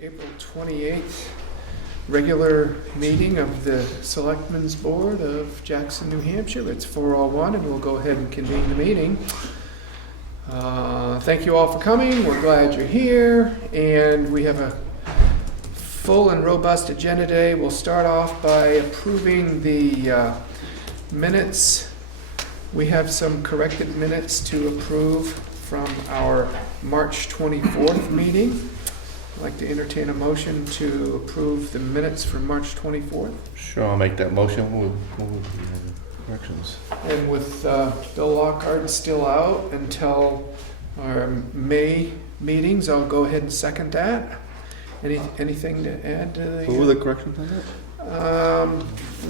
April 28th, regular meeting of the Selectmen's Board of Jackson, New Hampshire. It's 4:01 and we'll go ahead and convene the meeting. Thank you all for coming. We're glad you're here, and we have a full and robust agenda today. We'll start off by approving the minutes. We have some corrected minutes to approve from our March 24th meeting. I'd like to entertain a motion to approve the minutes from March 24th. Sure, I'll make that motion. We'll move the corrections. And with Bill Lockhart still out until our May meetings, I'll go ahead and second that. Anything to add to the? What were the corrections on that?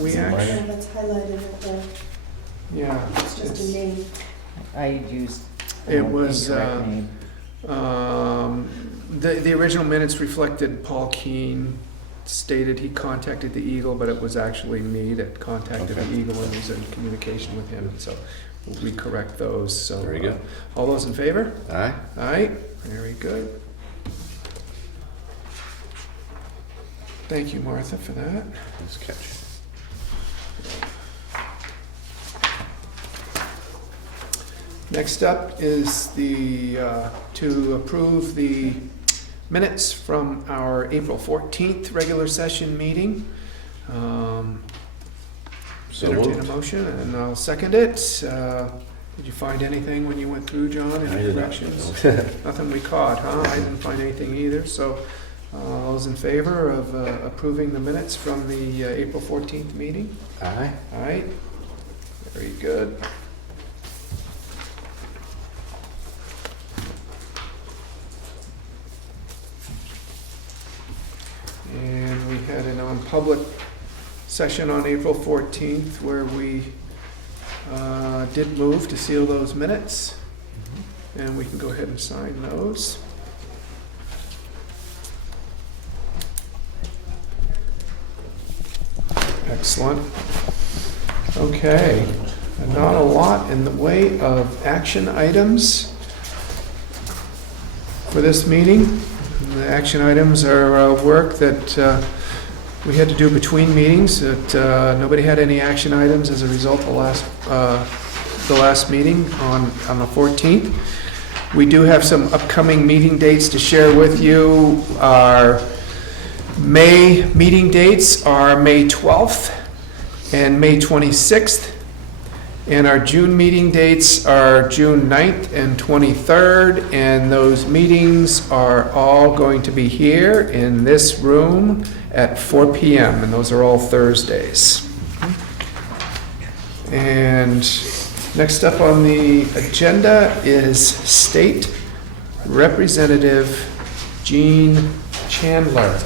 We Some actually, minor. That's highlighted at the, yeah. it's just a name. I used It was, incorrect name. The original minutes reflected Paul Keene stated he contacted the Eagle, but it was actually me that contacted the Eagle and was in communication with him, and so we correct those. So Very good. All those in favor? Aye. Aye, very good. Thank you, Martha, for that. Nice catch. Next up is the, to approve the minutes from our April 14th regular session meeting. So Entertain a moved. motion, and I'll second it. Did you find anything when you went through, John, I any did not. corrections? Nothing we caught, huh? I didn't find anything either, so all those in favor of approving the minutes from the April 14th meeting? Aye. All right, very good. And we had a non-public session on April 14th where we did move to seal those minutes. And we can go ahead and sign those. Excellent. Okay, not a lot in the way of action items for this meeting. The action items are work that we had to do between meetings. That nobody had any action items as a result of the last meeting on the 14th. We do have some upcoming meeting dates to share with you. Our May meeting dates are May 12th and May 26th. And our June meeting dates are June 9th and 23rd, and those meetings are all going to be here in this room at 4 p.m., and those are all Thursdays. And next up on the agenda is State Representative Gene Chandler.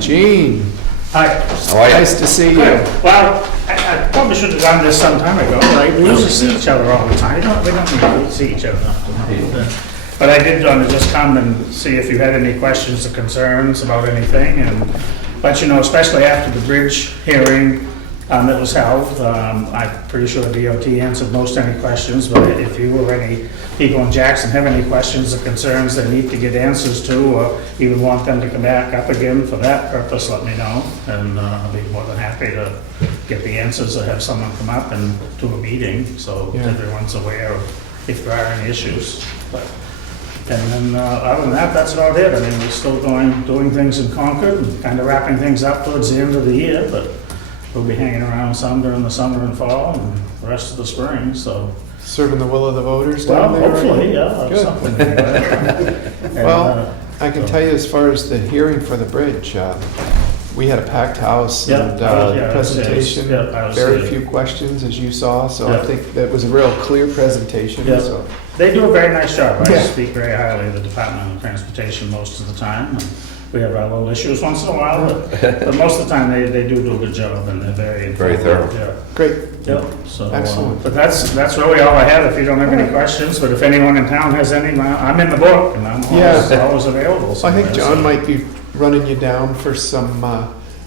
Gene, Hi. How are you? nice to see you. Well, I probably should have done this some time ago, right? We used to see each other all the time. We don't need to see each other enough. But I did want to just come and see if you had any questions or concerns about anything, and let you know, especially after the bridge hearing that was held. I'm pretty sure DOT answered most any questions, but if you or any people in Jackson have any questions or concerns that need to get answers to, or even want them to come back up again for that purpose, let me know, and I'll be more than happy to get the answers or have someone come up and do a meeting, so Yeah. everyone's aware of if there are any issues. But, and then, other than that, that's about it. I mean, we're still doing things in Concord, and kind of wrapping things up towards the end of the year, but we'll be hanging around some during the summer and fall, and the rest of the spring, so. Serving the will of the voters Well, down there? hopefully, yeah, Good. something like that. Well, I can tell you as far as the hearing for the bridge, we had a packed house Yeah, and yeah, presentation, yeah, I was very there. few questions, as you saw, so I Yeah. think that was a real clear presentation, Yeah. so. They do a very nice job. I Yeah. speak very highly of the Department of Transportation most of the time. And we have our little issues once in a while, but most of the time they do a good job, and they're very Very informative. thorough. Great, Yeah, so. Excellent. But that's really all I have, if you don't have any questions, but if anyone in town has any, I'm in the book, and I'm Yeah. always available. I think somewhere, John so. might be running you down for some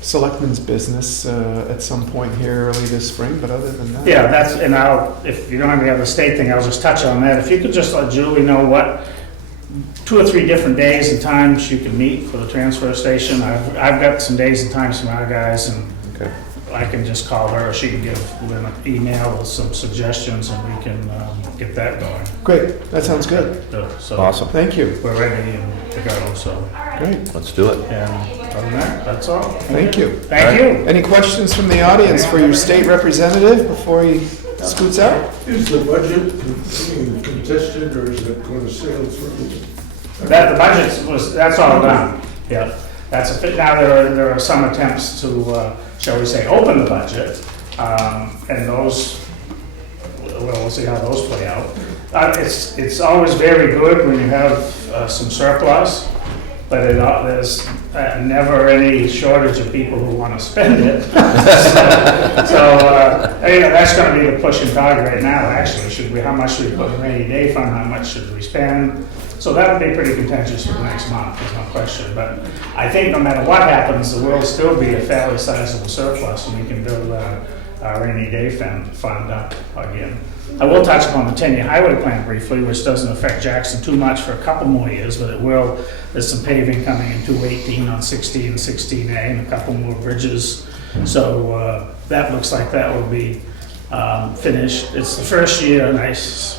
selectmen's business at some point here early this spring, but other than that. Yeah, that's, and if you don't have any other state thing, I'll just touch on that. If you could just let Julie know what 2 or 3 different days and times you can meet for the transfer station. I've got some days and times from our guys, and Okay. I can just call her, or she can give Lynn an email with some suggestions, and we can get that going. Great, that sounds good. So Awesome. Thank you. we're ready and to go, so, Great, Let's do it. and other than that, that's all. thank you. Thank you. Any questions from the audience for your state representative before he scoots out? Is the budget contested, or is it going to sail through? That, the budget that's all done, yeah. That's a fit, now there are some attempts to, shall we say, open the budget, and those, well, we'll see how those play out. It's always very good when you have some surplus, but there's never any shortage of people who want to spend it. That's going to be the pushing target right now, actually. How much should we put in rainy day fund, how much should we spend? So that would be pretty contentious for the next month, there's no question. But I think no matter what happens, there will still be a fairly sizable surplus, and we can build our rainy day fund up again. I will touch upon the 10-year highway plan briefly, which doesn't affect Jackson too much for a couple more years, but it will. There's some paving coming in 218 on 16 and 16A, and a couple more bridges. So that looks like that will be finished. It's the first year, and I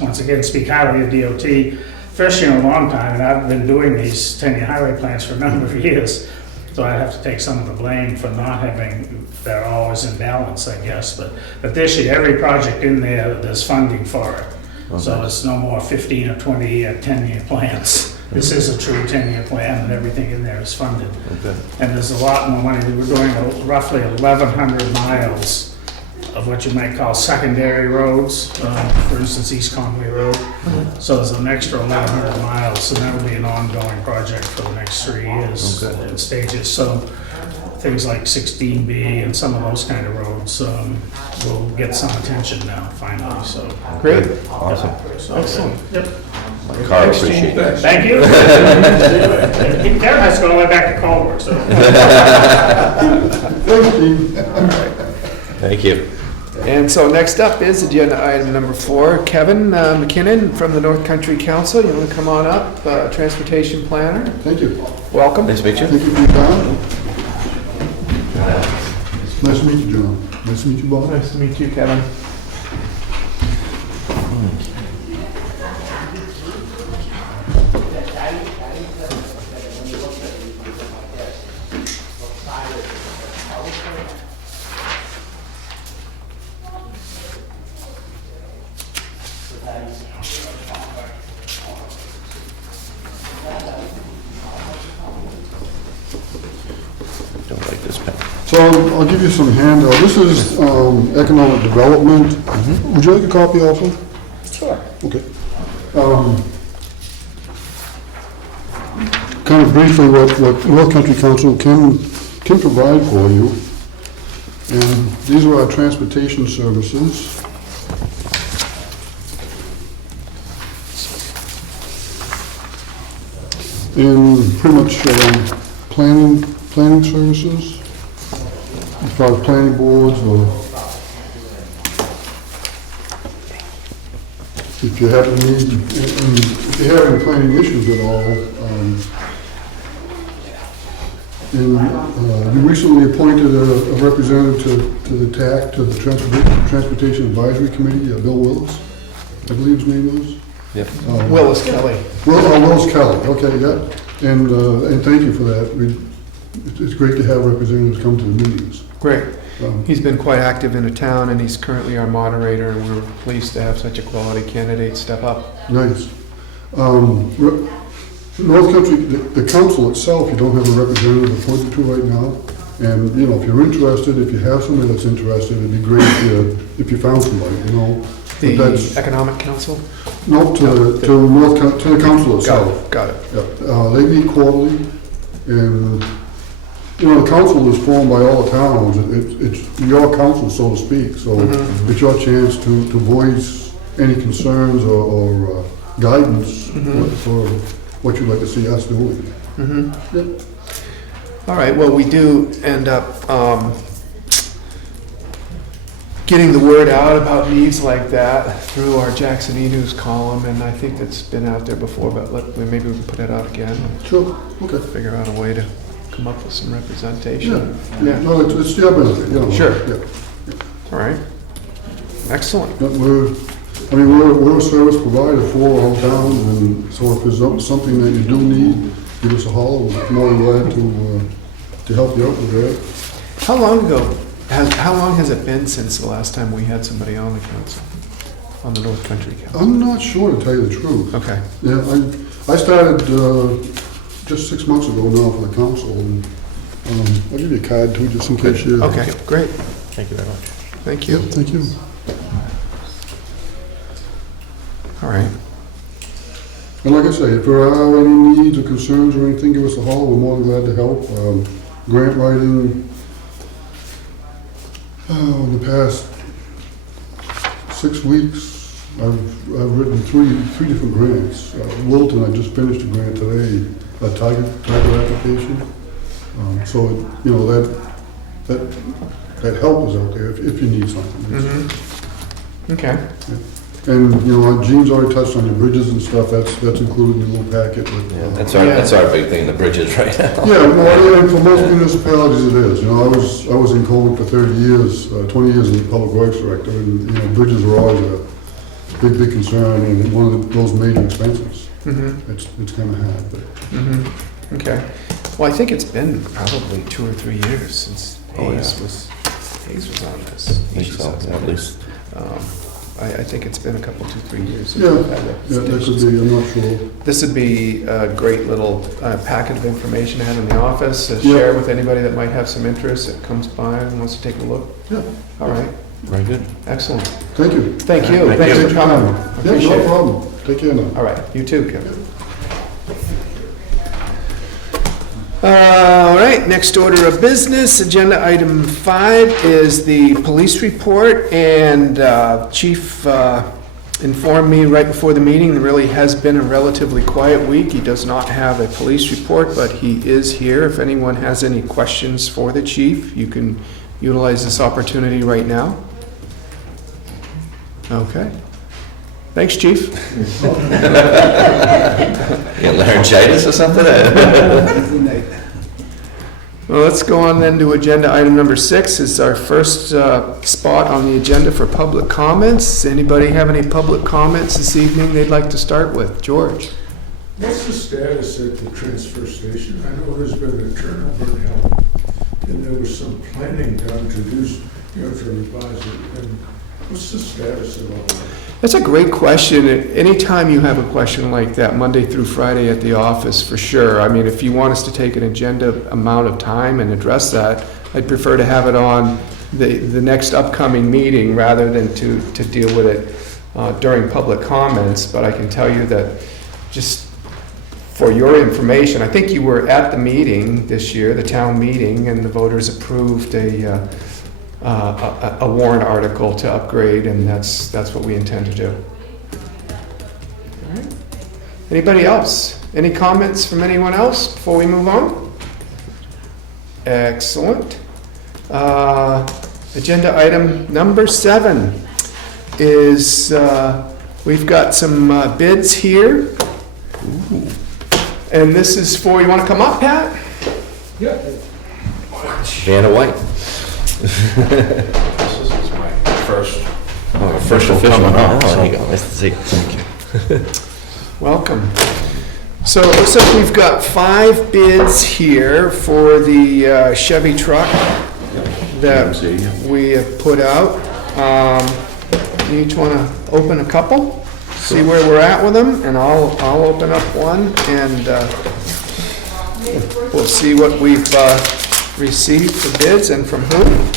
once again speak highly of DOT, first year in a long time, and I've been doing these 10-year highway plans for a number of years. So I have to take some of the blame for not having, they're always in balance, I guess. But this year, every project in there, there's funding for it. So it's no more 15 or 20-year, 10-year plans. This is a true 10-year plan, and everything in there is funded. Okay. And there's a lot more money. We're doing roughly 1,100 miles of what you might call secondary roads, for instance, East Conway Road. So there's an extra 1,100 miles, so that will be an ongoing project for the next 3 years in stages. So things like 16B and some of those kind of roads will get some attention now, finally, so. Great, Awesome. excellent. Yep, My car appreciates that. thank you. Karen has to go all the way back to Culver, so. Thank you. And so next up is agenda item number 4. Kevin McKinnon from the North Country Council. You want to come on up, transportation planner? Thank you. Welcome. Nice to meet you. Thank you for your time. Nice to meet you, John. Nice to meet you, Bob. Nice to meet you, Kevin. Don't like this pen. So I'll give you some handout. This is economic development. Would you like a copy also? Sure. Okay. Kind of briefly what North Country Council can provide for you. And these are our transportation services. And pretty much planning services, as far as planning boards, or if you have if you're having planning issues at all. You recently appointed a representative to the TAC, to the Transportation Advisory Committee, Bill Willis, I believe his name was. Yep. Willis Kelly. Willis Kelly, okay, yeah. And thank you for that. It's great to have representatives come to the meetings. Great. He's been quite active in the town, and he's currently our moderator, and we're pleased to have such a quality candidate step up. Nice. North Country, the council itself, you don't have a representative appointed to right now. And, you know, if you're interested, if you have somebody that's interested, it'd be great if you found somebody, you know. But The that's, Economic Council? no, to the council itself. Got it. Yeah, they meet quarterly, and, you know, the council is formed by all the towns. It's your council, so to speak, so it's your chance to voice any concerns or guidance for what you'd like to see us doing. Yep. All right, well, we do end up getting the word out about needs like that through our Jackson E-News column, and I think that's been out there before, but maybe we can put it out again and Sure, okay. figure out a way to come up with some representation. Yeah, no, it's the benefit, you know. Sure. Yeah. All right. Excellent. But we're a service provider for our town, and so if there's something that you do need, give us a holler. We're more than glad to help you out with that. How long has it been since the last time we had somebody on the council, on the North Country Council? I'm not sure, to tell you the truth. Okay. Yeah, I started just 6 months ago now for the council, and I'll give you a card too, just in case you... Okay, great. Thank you very much. Thank Yeah, you. thank you. All right. And like I say, if there are any needs or concerns or anything, give us a holler. We're more than glad to help. Grant writing, in the past 6 weeks, I've written three different grants. Wilton, I just finished a grant today, a tiger application. So, you know, that help is out there if you need something. Mm-hmm. Okay. And, you know, Gene's already touched on your bridges and stuff, that's included in your little packet. With, Yeah, Yeah. that's our big thing, the bridges right now. Yeah, well, and for most municipalities it is. You know, I was in Colbert for 30 years, 20 years as a public works director, and, you know, bridges are always a big concern and one of those major expenses. Mm-hmm. It's kind of hard, but. Mm-hmm. Okay. Well, I think it's been probably 2 or 3 years since Hayes was on this. I think so, at least. I think it's been a couple, 2, 3 years. since Yeah, we've had yeah, that could representations. be, I'm not sure. This would be a great little packet of information to have in the office, to Yeah. share with anybody that might have some interest, that comes by and wants to take a look. Yeah. All right, Very good. excellent. Thank you. Thank you. Thank Thanks you. for coming. Yeah, Appreciate no it. problem. Take care now. All right, you too, Kevin. All right, next order of business, agenda item 5 is the police report, and Chief informed me right before the meeting, there really has been a relatively quiet week. He does not have a police report, but he is here. If anyone has any questions for the chief, you can utilize this opportunity right now. Okay. Thanks, Chief. You got laryngitis or something? Well, let's go on then to agenda item number 6. It's our first spot on the agenda for public comments. Anybody have any public comments this evening they'd like to start with? George? What's the status at the transfer station? I know there's been a turnover now, and there was some planning done to do, to revise it. And what's the status of all that? That's a great question. Anytime you have a question like that, Monday through Friday at the office, for sure. I mean, if you want us to take an agenda amount of time and address that, I'd prefer to have it on the next upcoming meeting rather than to deal with it during public comments. But I can tell you that, just for your information, I think you were at the meeting this year, the town meeting, and the voters approved a warrant article to upgrade, and that's what we intend to do. All right. Anybody else? Any comments from anyone else before we move on? Excellent. Agenda item number 7 is, we've got some bids here. And this is for, you want to come up, Pat? Yeah. Vanna White. This is my first. Oh, official coming up. Oh, there you go. Nice to see you. Thank you. Welcome. So it looks like we've got 5 bids here for the Chevy truck that we have put out. You each want to open a couple, see where we're at with them, and I'll open up one, and we'll see what we've received for bids and from whom.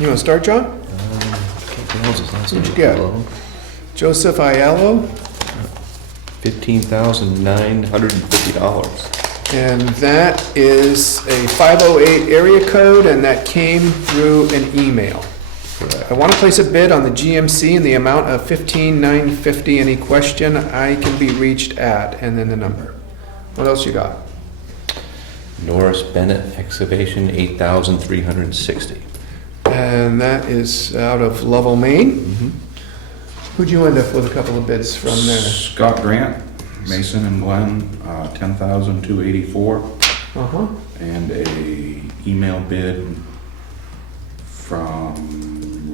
You want to start, John? What'd you get? Joseph Aiello? $15,950. And that is a 508 area code, and that came through an email. I want to place a bid on the GMC in the amount of $15,950. Any question, I can be reached at, and then the number. What else you got? Norris Bennett Excavation, 8,360. And that is out of Lovell, Maine. Who'd you end up with a couple of bids from there? Scott Grant, Mason and Glenn, 10,284, Uh-huh. and a email bid from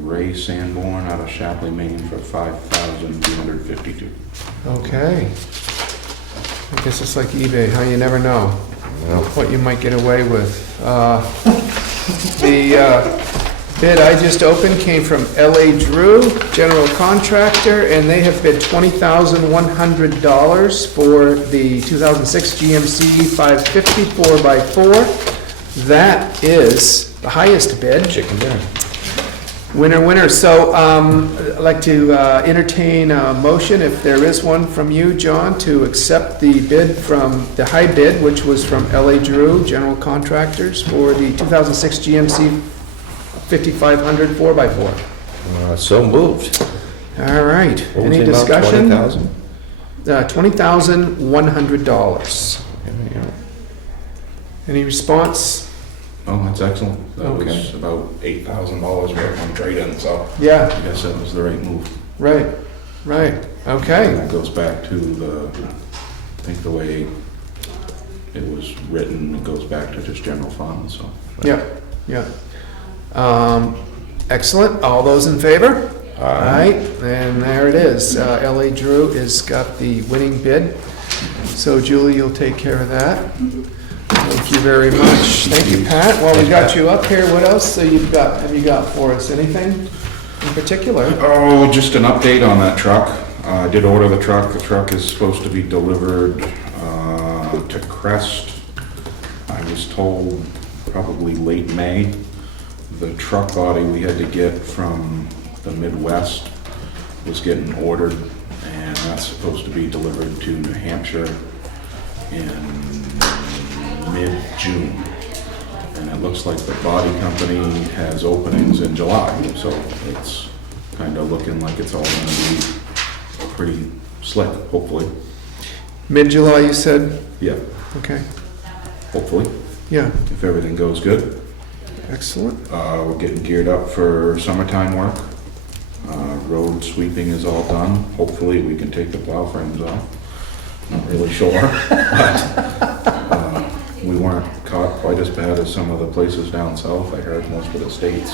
Ray Sanborn out of Shapley, Maine for 5,252. Okay. I guess it's like eBay, how you never know what you might get away with. The bid I just opened came from L.A. Drew, general contractor, and they have bid $20,100 for the 2006 GMC 550 4x4. That is the highest bid. Chicken dinner. Winner, winner. So I'd like to entertain a motion, if there is one from you, John, to accept the bid from, the high bid, which was from L.A. Drew, general contractors, for the 2006 GMC 5500 4x4. So moved. All right. What was Any the amount? discussion? 20,000? $20,100. Any response? Oh, that's excellent. That Okay. was about $8,000 worth on trade-in, so Yeah, I guess that was the right move. right, right. And Okay. that goes back to the, I think the way it was written, it goes back to just general fund, so. Yeah, yeah. Excellent. All those in favor? Aye. And there it is. L.A. Drew has got the winning bid. So Julie, you'll take care of that. Thank you very much. Thank you, Pat. While we got you up here, what else have you got for us? Anything in particular? Oh, just an update on that truck. I did order the truck. The truck is supposed to be delivered to Crest. I was told probably late May. The truck body we had to get from the Midwest was getting ordered, and that's supposed to be delivered to New Hampshire in mid-June. And it looks like the body company has openings in July, so it's kind of looking like it's all gonna be pretty slick, hopefully. Mid-July, you said? Yeah, Okay. hopefully, Yeah, if everything goes good. excellent. We're getting geared up for summertime work. Road sweeping is all done. Hopefully, we can take the plow frames off. Not really sure, but we weren't caught quite as bad as some of the places down south. I heard most of the states,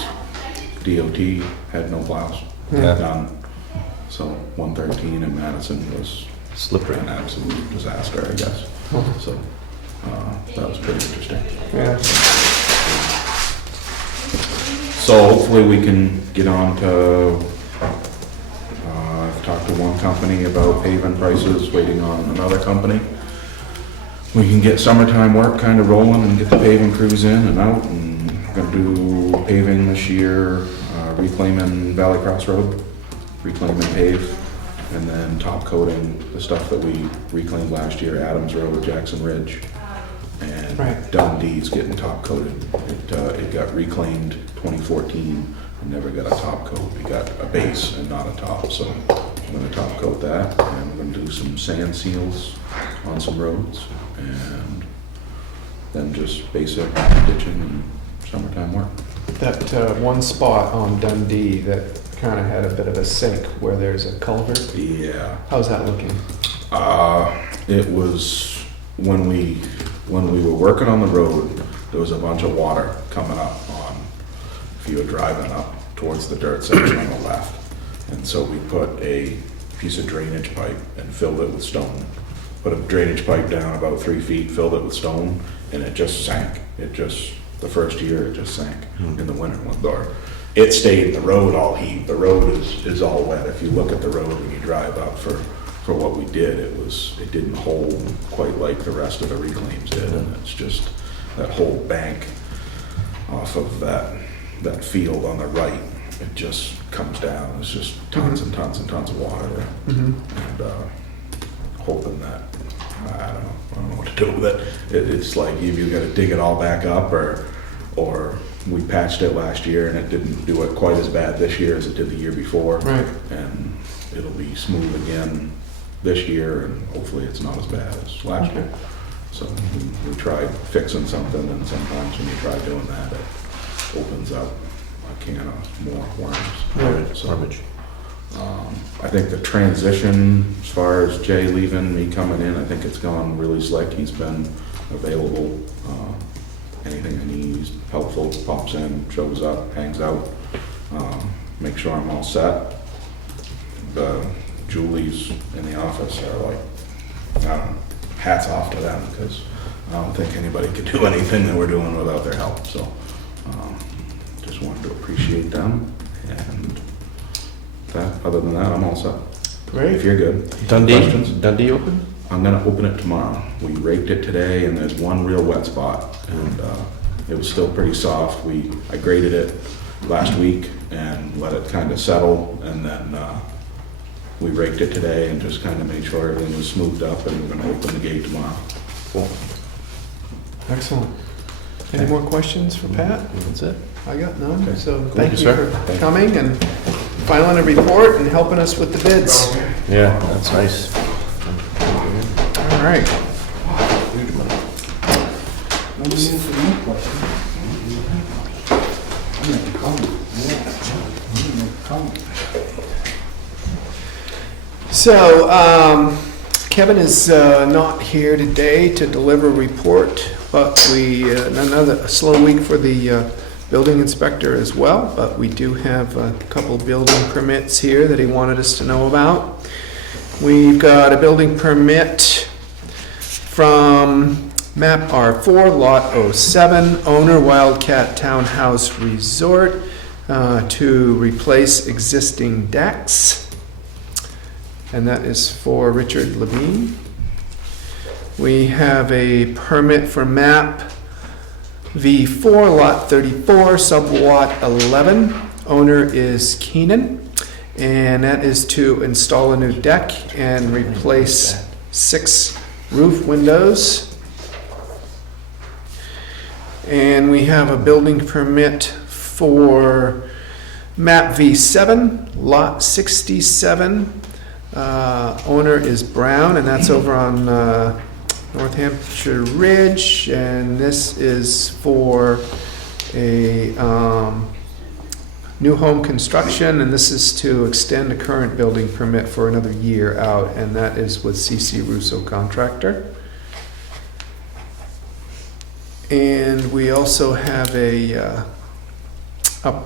DOT had no plows done. So 113 in Madison was Slippery. an absolute disaster, I guess. So that was pretty interesting. Yeah. So hopefully we can get on to, I've talked to one company about paving prices, waiting on another company. We can get summertime work kind of rolling and get the paving crews in and out, and we're gonna do paving this year, reclaiming Valley Cross Road, reclaim and pave, and then top coating the stuff that we reclaimed last year, Adams Road, Jackson Ridge. And Right. Dundee's getting top coated. It got reclaimed 2014, and never got a top coat. It got a base and not a top, so I'm gonna top coat that, and we're gonna do some sand seals on some roads, and then just basic ditching and summertime work. That one spot on Dundee that kind of had a bit of a sink where there's a culvert. Yeah. How's that looking? It was when we were working on the road, there was a bunch of water coming up on, if you were driving up towards the dirt section on the left. And so we put a piece of drainage pipe and filled it with stone. Put a drainage pipe down about 3 feet, filled it with stone, and it just sank. The first year, it just sank in the winter. It stayed in the road all heaved. The road is all wet. If you look at the road when you drive up for what we did, it didn't hold quite like the rest of the reclaims did, and it's just that whole bank off of that field on the right, it just comes down. It's just tons and tons and tons of water there. And hoping that I don't know what to do with it. It's like either you gotta dig it all back up, or we patched it last year and it didn't do it quite as bad this year as it did the year before. Right. And it'll be smooth again this year, and hopefully it's not as bad as last year. So we tried fixing something, and sometimes when you try doing that, it opens up a can of more worms. Right. So, I think the transition, as far as Jay leaving, me coming in, I think it's gone really slick. He's been available. Anything I need, he's helpful, pops in, shows up, hangs out, make sure I'm all set. The Julies in the office are like, I don't know, hats off to them, because I don't think anybody could do anything that we're doing without their help. So just wanted to appreciate them, and other than that, I'm all set. Great. If you're good. Dundee open? I'm gonna open it tomorrow. We raked it today, and there's one real wet spot, and it was still pretty soft. I graded it last week and let it kind of settle, and then we raked it today and just kind of made sure everything was smoothed up, and we're gonna open the gate tomorrow. Cool. Excellent. Any more questions for Pat? That's it. I got none, Okay. so Cool. thank you Sir. for coming and filing a report and helping us with the bids. Yeah, that's nice. All right. So, Kevin is not here today to deliver a report, but a slow week for the building inspector as well, but we do have a couple building permits here that he wanted us to know about. We've got a building permit from map R4, lot 07, owner Wildcat Townhouse Resort, to replace existing decks. And that is for Richard Levine. We have a permit for map V4, lot 34, sub-lot 11. Owner is Keenan, and that is to install a new deck and replace 6 roof windows. And we have a building permit for map V7, lot 67. Owner is Brown, and that's over on North Hampshire Ridge, and this is for a new home construction, and this is to extend a current building permit for another year out, and that is with C.C. Russo Contractor. And we also have a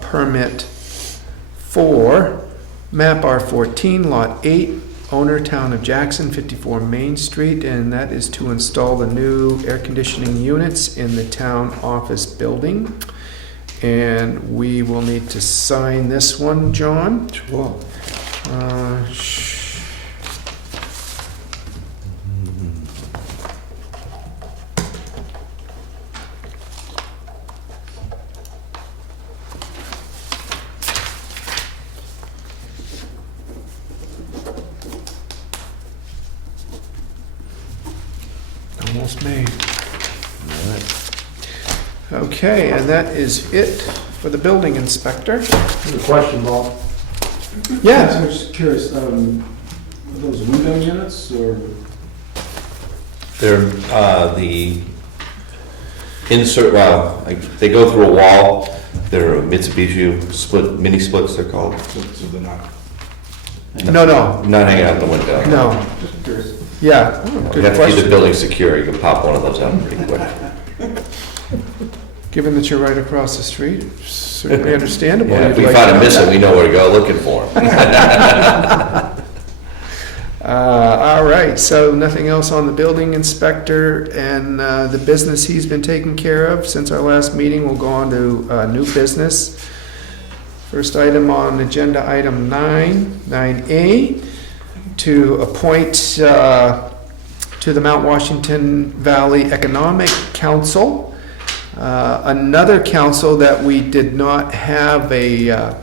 permit for map R14, lot 8, owner Town of Jackson, 54 Main Street, and that is to install the new air conditioning units in the town office building. And we will need to sign this one, John. Sure. Almost made. Okay, and that is it for the building inspector. Good question, Bob. Yeah. I was just curious, are those window units or? They're the insert, they go through a wall. They're a Mitsubishi split, mini splits they're called. So they're not. No, no, Not hanging out the window. no. Just curious. Yeah, You good have to keep the question. building secure. You can pop one of those out pretty quick. Given that you're right across the street, certainly understandable. Yeah, You'd if we like find to a have missing, that. we know where to go looking for them. All right, so nothing else on the building inspector and the business he's been taking care of since our last meeting. We'll go on to new business. First item on agenda, item 9A, to appoint to the Mount Washington Valley Economic Council, another council that we did not have a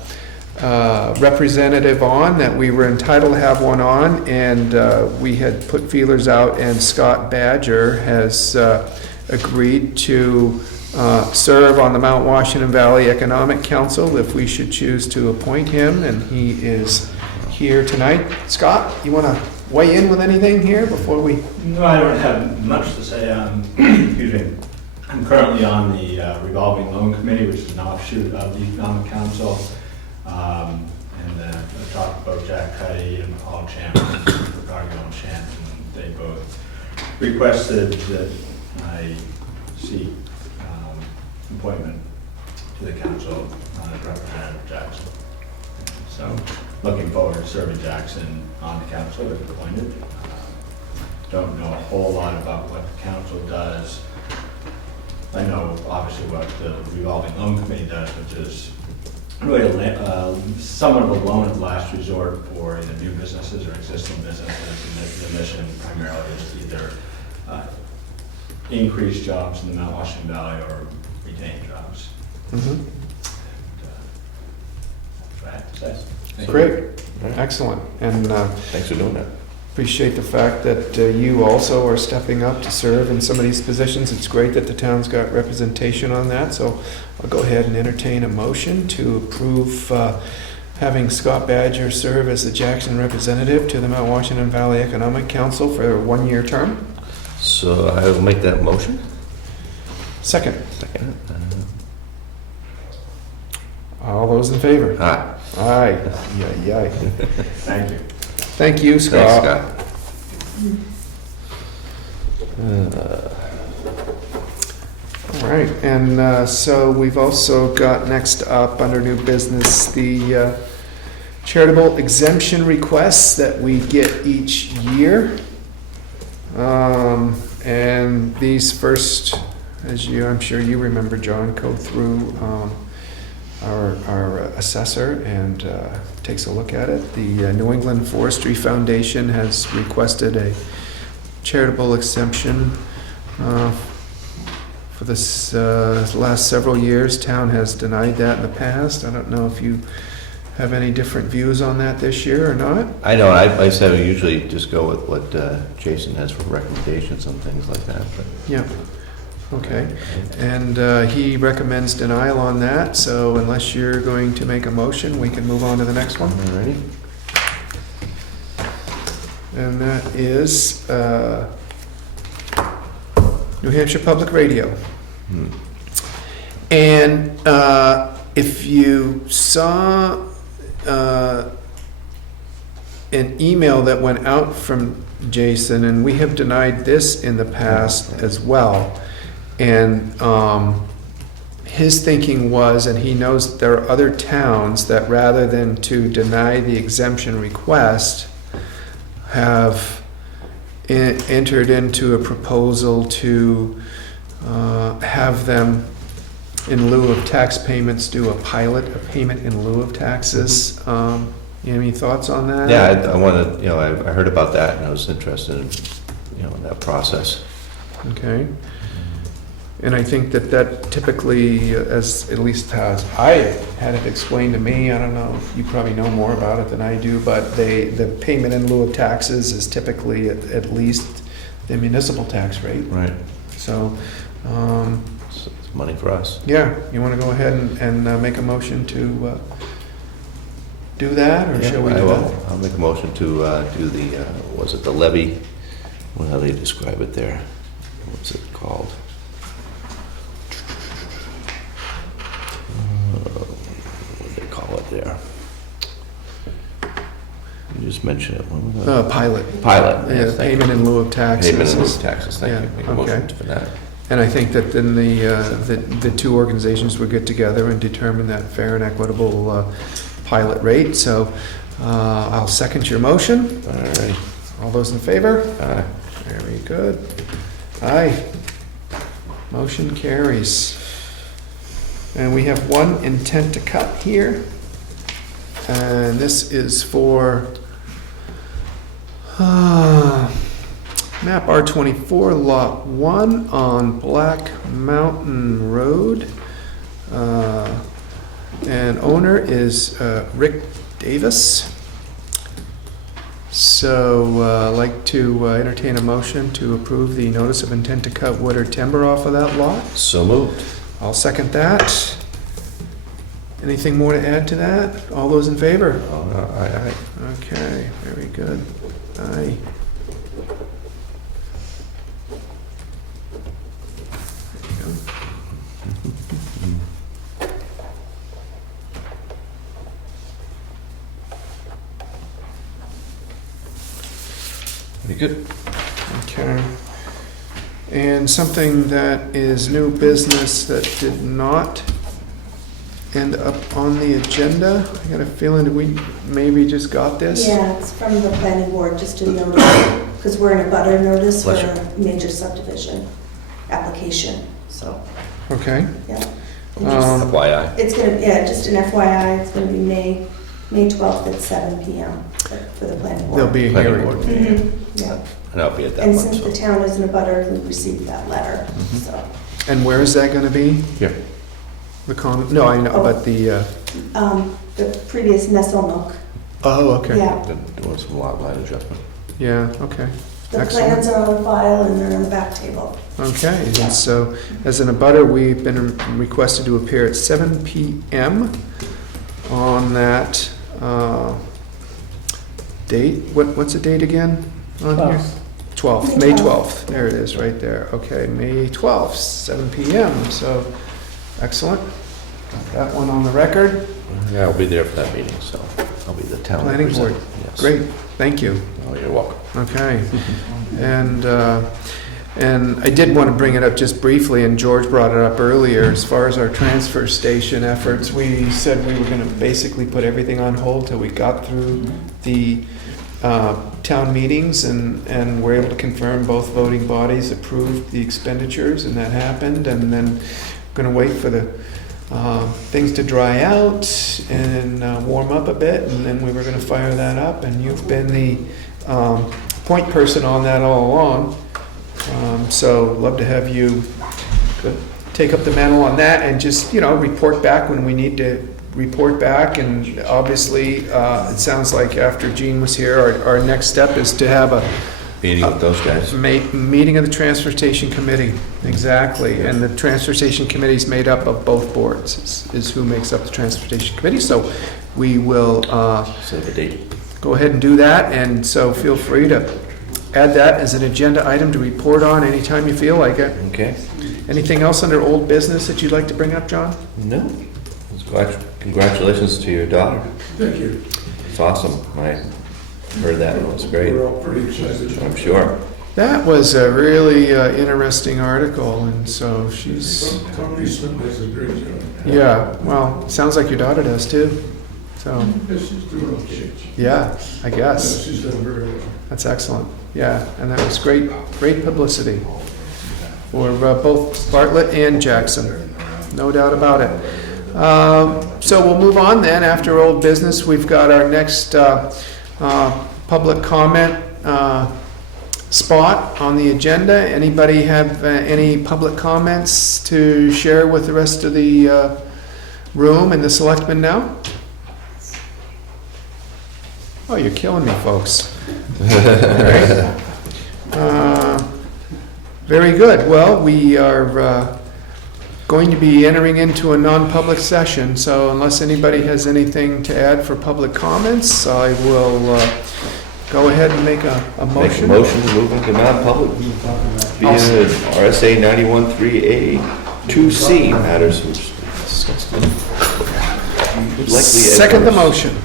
representative on, that we were entitled to have one on, and we had put feelers out, and Scott Badger has agreed to serve on the Mount Washington Valley Economic Council if we should choose to appoint him, and he is here tonight. Scott, you want to weigh in with anything here before we? No, I don't have much to say. Excuse me. I'm currently on the revolving loan committee, which is an offshoot of the Economic Council. And I talked about Jack Cuddy and Paul Champion regarding Old Champ, and they both requested that I seek appointment to the council as Representative Jackson. So looking forward to serving Jackson on the council if appointed. Don't know a whole lot about what the council does. I know obviously what the revolving loan committee does, which is really somewhat of a loan of last resort for either new businesses or existing businesses. And the mission primarily is to either increase jobs in the Mount Washington Valley or retain jobs. Mhm. That's what I have to say. Thank you. Great, excellent, and Thanks for doing that. appreciate the fact that you also are stepping up to serve in some of these positions. It's great that the town's got representation on that, so I'll go ahead and entertain a motion to approve having Scott Badger serve as the Jackson representative to the Mount Washington Valley Economic Council for a one-year term. So I will make that motion. Second. Second. All those in favor? Aye. Aye. Yay. Thank you. Thank you, Scott. Thanks, Scott. All right, and so we've also got next up under new business the charitable exemption requests that we get each year. And these first, as I'm sure you remember, John, go through our assessor and takes a look at it. The New England Forestry Foundation has requested a charitable exemption for this last several years. Town has denied that in the past. I don't know if you have any different views on that this year or not? I know, I said we usually just go with what Jason has for recommendations and things like that, but. Yeah, okay. And he recommends denial on that, so unless you're going to make a motion, we can move on to the next one. All righty. And that is New Hampshire Public Radio. And if you saw an email that went out from Jason, and we have denied this in the past as well, and his thinking was, and he knows there are other towns that rather than to deny the exemption request, have entered into a proposal to have them, in lieu of tax payments, do a payment in lieu of taxes. You have any thoughts on that? Yeah, I wanted, I heard about that and I was interested in, in that process. Okay. And I think that typically, as at least as I had it explained to me, I don't know, you probably know more about it than I do, but the payment in lieu of taxes is typically at least the municipal tax rate. Right. So, It's money for us. yeah, you want to go ahead and make a motion to do that, or shall we I do will. that? I'll make a motion to do the, was it the levy? How do they describe it there? What's it called? What do they call it there? You just mentioned it. What was that? Pilot. Pilot. Yeah, yes, thank you. payment in lieu of taxes. Payment in lieu of taxes, thank Yeah, you. Make a motion okay. for that. And I think that then the two organizations would get together and determine that fair and equitable pilot rate. So I'll second your motion. All right. All those in favor? Aye. Very good. Aye. Motion carries. And we have one intent to cut here. And this is for map R24, lot 1 on Black Mountain Road. and owner is Rick Davis. So I'd like to entertain a motion to approve the notice of intent to cut wood or timber off of that lot. So moved. I'll second that. Anything more to add to that? All those in favor? Aye. Okay, very good. Aye. There you go. Very good. Okay. And something that is new business that did not end up on the agenda. I got a feeling that we maybe just got this. Yeah, it's from the planning board, just a notice, because we're in a butter notice for Bless a major subdivision application, so, Okay. yeah. FYI. It's gonna, yeah, just an FYI, it's gonna be May 12th at 7 PM for the planning board. There'll be a Planning hearing. board. Mhm, yeah. And I'll be at that And one, since the so. town isn't a butter, we received that letter, so. And where is that gonna be? Here. The no, I know, Oh. but the, The previous Nestle Milk, oh, okay. yeah. Doing some lot line adjustment. Yeah, okay. The Excellent. plans are on file and they're on the back table. Okay, and so as an abutter, we've been requested to appear at 7 PM on that date. What's the date again on here? 12th, May 12th. There it is, right there. Okay, May 12th, 7 PM. So, excellent. Got that one on the record. Yeah, I'll be there for that meeting, so I'll be the town Planning board. representative. Yes. Great, thank you. Oh, you're welcome. Okay. And I did want to bring it up just briefly, and George brought it up earlier, as far as our transfer station efforts, we said we were going to basically put everything on hold till we got through the town meetings and were able to confirm both voting bodies approved the expenditures, and that happened, and then going to wait for the things to dry out and warm up a bit, and then we were going to fire that up, and you've been the point person on that all along. So love to have you take up the mantle on that and just, report back when we need to report back. And obviously, it sounds like after Gene was here, our next step is to have a Meeting with those guys. meeting of the Transfer Station Committee. Exactly. And the Transfer Station Committee is made up of both boards, is who makes up the Transfer Station Committee. So we will Set the date. go ahead and do that, and so feel free to add that as an agenda item to report on anytime you feel like it. Okay. Anything else under old business that you'd like to bring up, John? No. Congratulations to your daughter. Thank you. It's awesome. I heard that. It was great. We're all pretty excited. I'm sure. That was a really interesting article, and so she's, Tommy Smith does a great job. yeah, well, sounds like your daughter does too. So, Yes, she's doing okay. yeah, I Yes, guess. she's done very well. That's excellent. Yeah, and that was great publicity for both Bartlett and Jackson. No doubt about it. So we'll move on then. After old business, we've got our next public comment spot on the agenda. Anybody have any public comments to share with the rest of the room and the selectmen now? Oh, you're killing me, folks. Right. Very good. Well, we are going to be entering into a non-public session, so unless anybody has anything to add for public comments, I will go ahead and make a Make a motion. motion to move into non-public. Via RSA 91.3A 2C matters which discussed. Likely Second the adverse. motion.